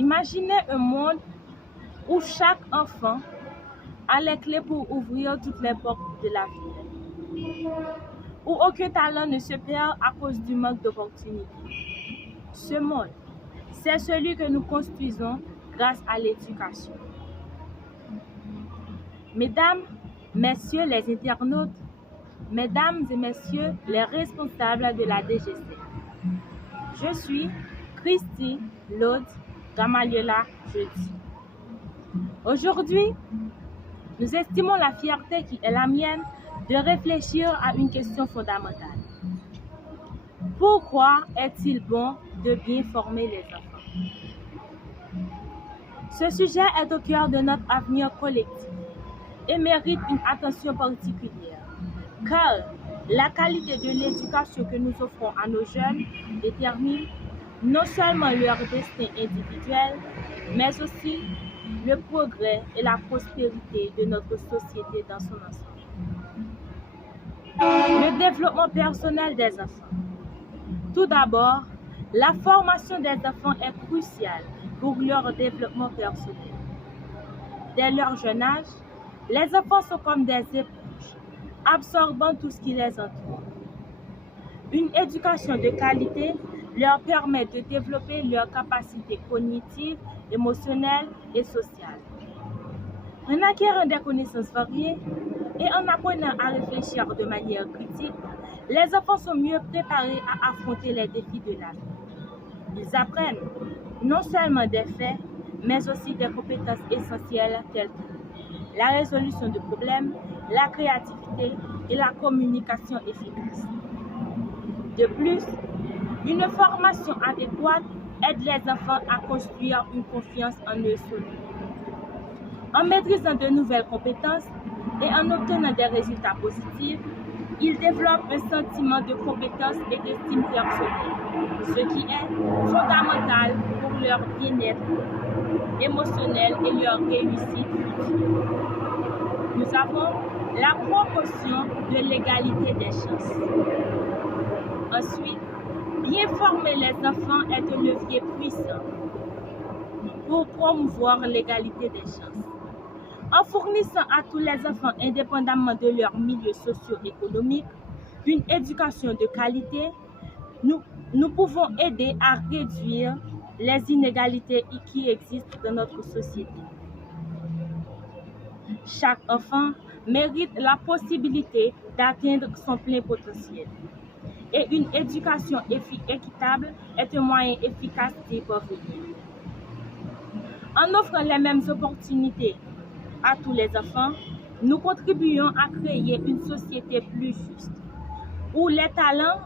Imaginez un monde où chaque enfant a les clés pour ouvrir toutes les portes de la vie, où aucun talent ne se perd à cause du manque d'opportunités. Ce monde, c'est celui que nous construisons grâce à l'éducation. Mesdames, messieurs les internautes, mesdames et messieurs les responsables de la DGC, je suis Christy Lode Gamaliola Jeudi. Aujourd'hui, nous estimons la fierté qui est la mienne de réfléchir à une question fondamentale. Pourquoi est-il bon de bien former les enfants? Ce sujet est au cœur de notre avenir collectif et mérite une attention particulière, car la qualité de l'éducation que nous offrons à nos jeunes détermine non seulement leur destin individuel, mais aussi le progrès et la prospérité de notre société dans son ensemble. Le développement personnel des enfants. Tout d'abord, la formation des enfants est cruciale pour leur développement personnel. Dès leur jeune âge, les enfants sont comme des éponges, absorbant tout ce qui les entoure. Une éducation de qualité leur permet de développer leurs capacités cognitives, émotionnelles et sociales. En acquérant des connaissances variées et en apprenant à réfléchir de manière critique, les enfants sont mieux préparés à affronter les défis de la vie. Ils apprennent non seulement des faits, mais aussi des compétences essentielles telles que la résolution de problèmes, la créativité et la communication efficace. De plus, une formation adéquate aide les enfants à construire une confiance en eux solide. En maîtrisant de nouvelles compétences et en obtenant des résultats positifs, ils développent un sentiment de compétence et d'estime personnelle, ce qui est fondamental pour leur bien-être émotionnel et leur réussite future. Nous avons la promotion de l'égalité des chances. Ensuite, bien former les enfants est un levier puissant pour promouvoir l'égalité des chances. En fournissant à tous les enfants, indépendamment de leur milieu socio-économique, une éducation de qualité, nous pouvons aider à réduire les inégalités qui existent dans notre société. Chaque enfant mérite la possibilité d'atteindre son plein potentiel. Et une éducation équitable est un moyen efficace d'y parvenir. En offrant les mêmes opportunités à tous les enfants, nous contribuons à créer une société plus juste, où les talents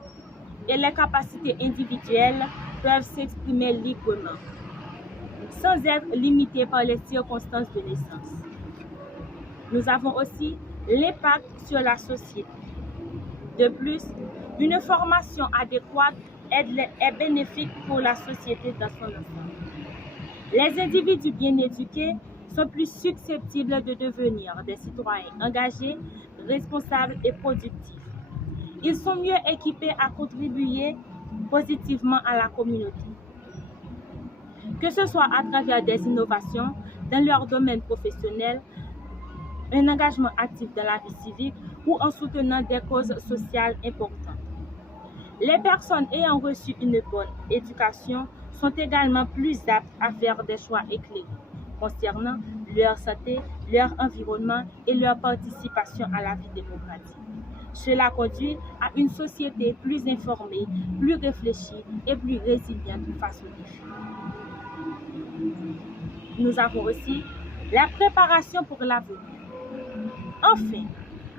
et les capacités individuelles peuvent s'exprimer librement, sans être limités par les circonstances de naissance. Nous avons aussi l'impact sur la société. De plus, une formation adéquate est bénéfique pour la société dans son ensemble. Les individus bien éduqués sont plus susceptibles de devenir des citoyens engagés, responsables et productifs. Ils sont mieux équipés à contribuer positivement à la communauté, que ce soit à travers des innovations dans leur domaine professionnel, un engagement actif dans la vie civique ou en soutenant des causes sociales importantes. Les personnes ayant reçu une bonne éducation sont également plus aptes à faire des choix éclairés concernant leur santé, leur environnement et leur participation à la vie démocratique. Cela conduit à une société plus informée, plus réfléchie et plus résiliente face aux défis. Nous avons aussi la préparation pour l'avenir. Enfin,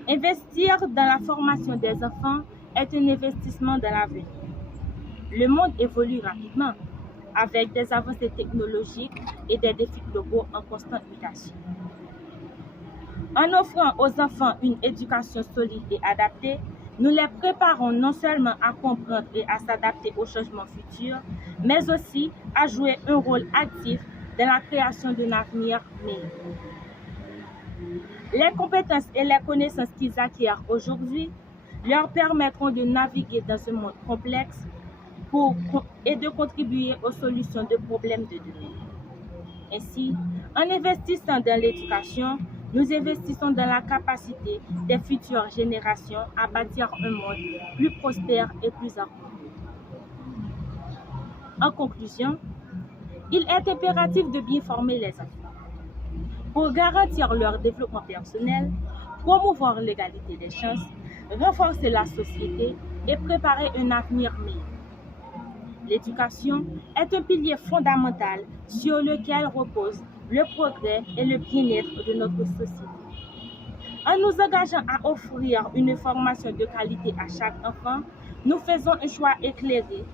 investir dans la formation des enfants est un investissement dans l'avenir. Le monde évolue rapidement, avec des avancées technologiques et des défis globaux en constante mutation. En offrant aux enfants une éducation solide et adaptée, nous les préparons non seulement à comprendre et à s'adapter aux changements futurs, mais aussi à jouer un rôle actif dans la création d'un avenir meilleur. Les compétences et les connaissances qu'ils acquièrent aujourd'hui leur permettront de naviguer dans ce monde complexe et de contribuer aux solutions de problèmes de demain. Ainsi, en investissant dans l'éducation, nous investissons dans la capacité des futures générations à bâtir un monde plus prospère et plus harmonieux. En conclusion, il est impératif de bien former les enfants pour garantir leur développement personnel, promouvoir l'égalité des chances, renforcer la société et préparer un avenir meilleur. L'éducation est un pilier fondamental sur lequel repose le progrès et le bien-être de notre société. En nous engageant à offrir une formation de qualité à chaque enfant, nous faisons un choix éclairé